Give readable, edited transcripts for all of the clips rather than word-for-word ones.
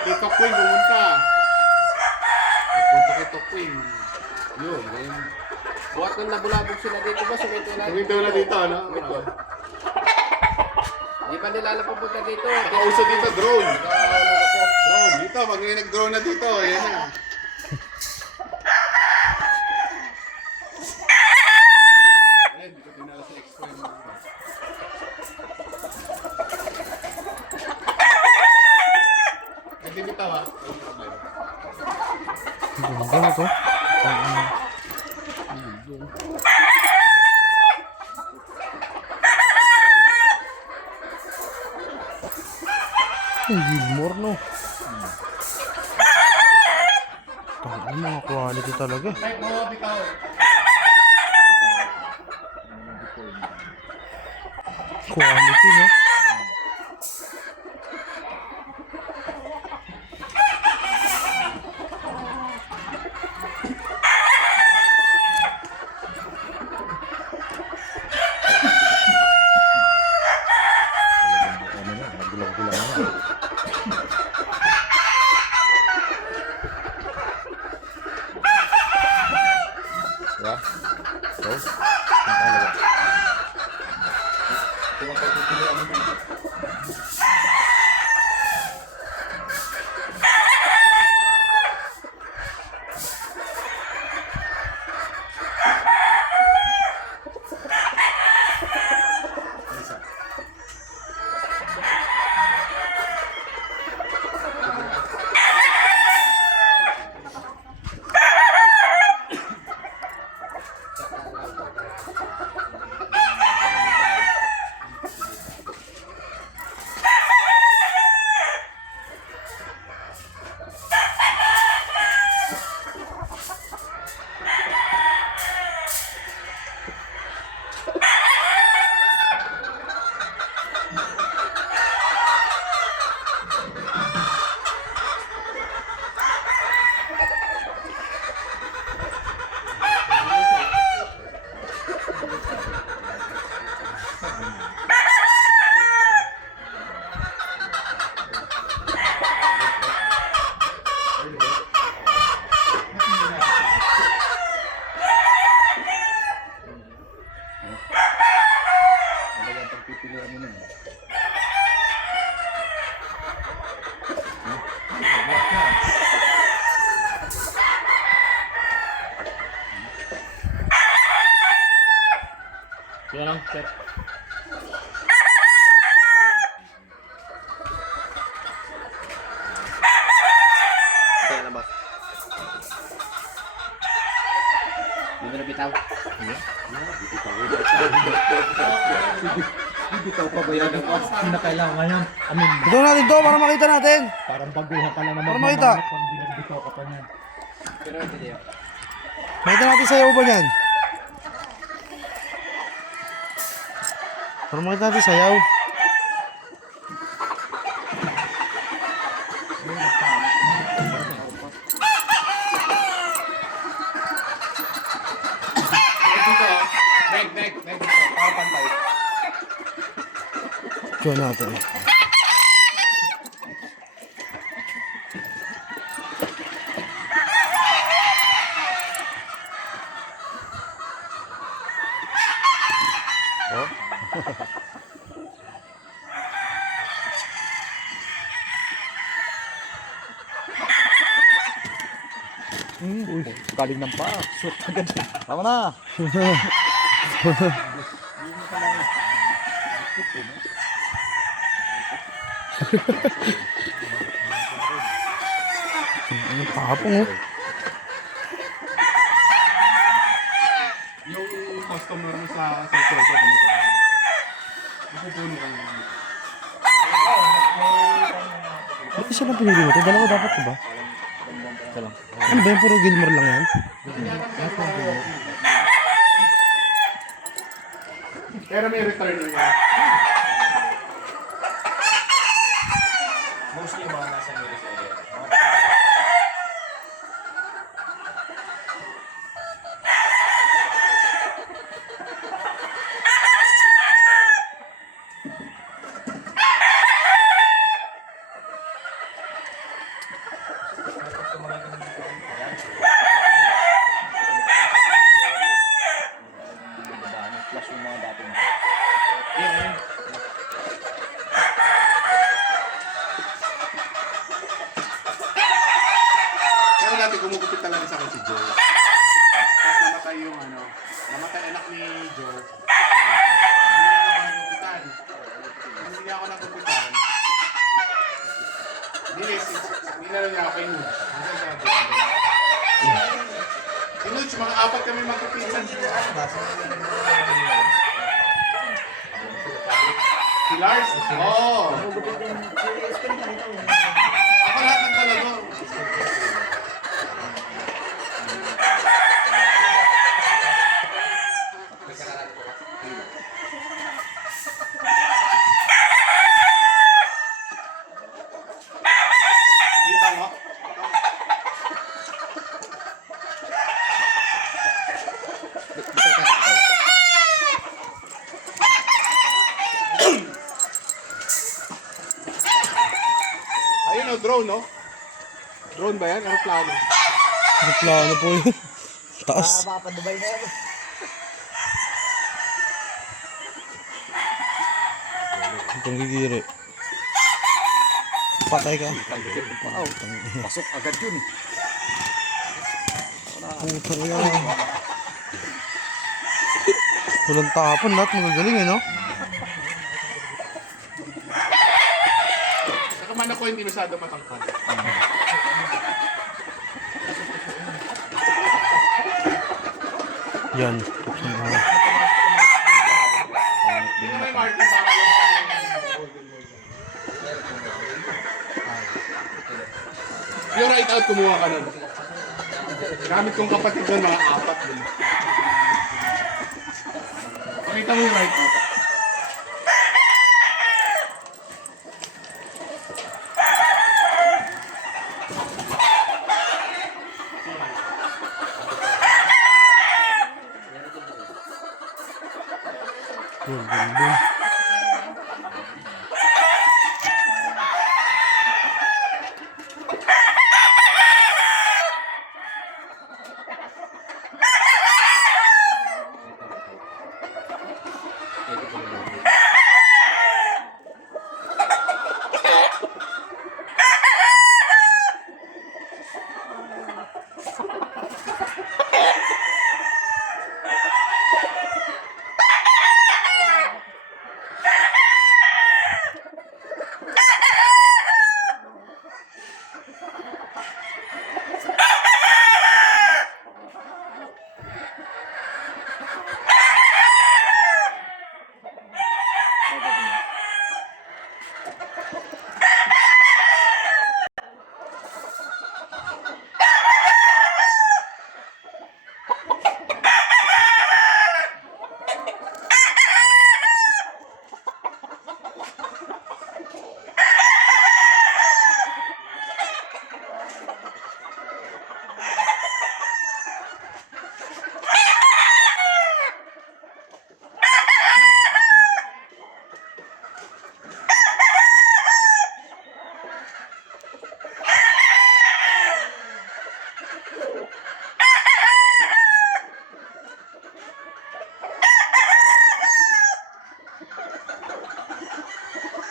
Tito Queen pumunta. Pupunta kay Tito Queen. Yun, ngayon. Buhat nang nabulabog sila dito ba? Suminto na dito, ano? Di ba nila alam pupunta dito? Nakauso dito, drone. Drone, dito. Pag may nag-drone na dito, yan na. Ayan, dito dinala sa explain. Hindi bitaw ha. Ganda na to. Ang Gilmore no. Ang mga quality talaga. Ay, mga bitaw. Quality no. Ya. Terus. Yan lang, set. Kaya na ba? Hindi mo na bitaw? Hindi. Bitaw pa ba yan? Hindi na kailangan yan. Ito natin to para makita natin. Parang baguhan ka lang naman. Para makita. Pag binagbitaw ka pa niyan. Pero hindi yan. Makita natin sayaw ba yan? Para makita natin sayaw. Dito, bag. Para pantay. Diyan natin. Oh. Uy, galing ng pa. Shoot agad. Tama na. Ang tapong oh. Yung customer mo sa circle ko dito ka. Ipupuno ka naman. Ba't isa lang pinili mo ito? Dalawa dapat ito ba? Ito lang. Ano ba yung puro Gilmore lang yan? Pero may returner nga. Mostly mga nasa nearest area. Hindi na lang niya ako yun. Sinuch, mga apat kami magpipinsan. Si Lars? Oo. Ako lahat ng talago. Dito mo. Ayun o, drone no? Drone ba yan? Aeroplano? Ano plano po yun? Taas. Dubai na yan. Itong gigiri. Patay ka. Wow. Pasok agad yun eh. Putang ina. Walang tapon, lahat magagaling eh, no? Saka man ako hindi masyado matangkad. Yan. Hindi na may Martin para yung yung right out, kumuha ka nun. Gamit kong kapatid doon, mga apat doon. Pakita mo yung right out. Boom, boom, boom.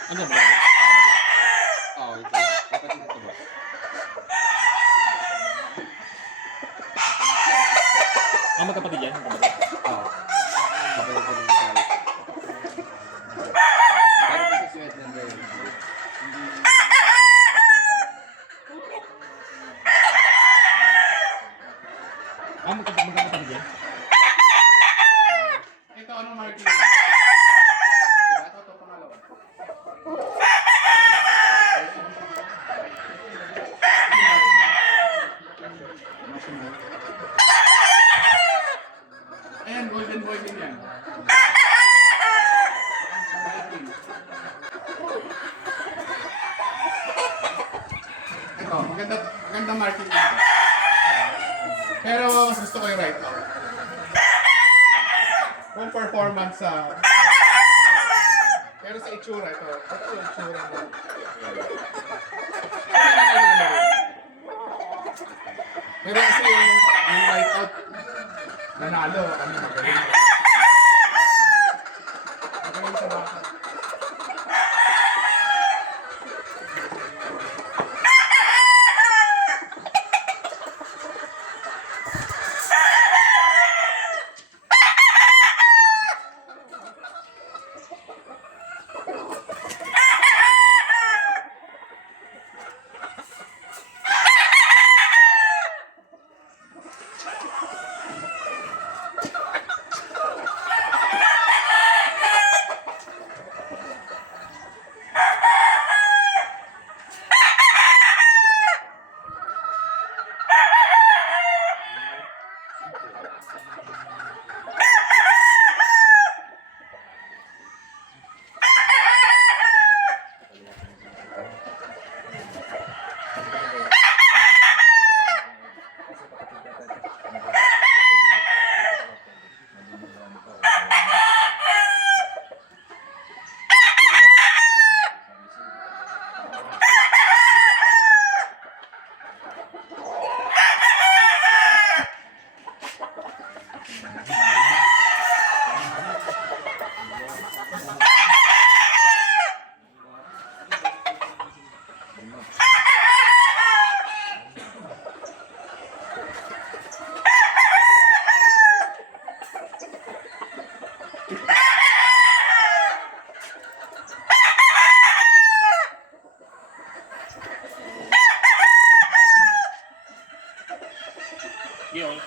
Ano ba? Oo, ito lang. Kapatid ito ba? Ah, magkapatid yan? Magkapatid? Oo. Kapatid ko rin tayo. Pero kasi sweat lang ba yun? Ah, magkapatid yan? Ito, ano Martin? Ito, pangalawa. Ayan, golden boy din yan. Ito, maganda marking dito. Pero mas gusto ko yung right out. Kung performance sa... Pero sa itsura ito. Ito yung itsura mo. Pero kasi yung right out, nanalo. Ano, magaling. Magaling sa baka. Yun. Yun.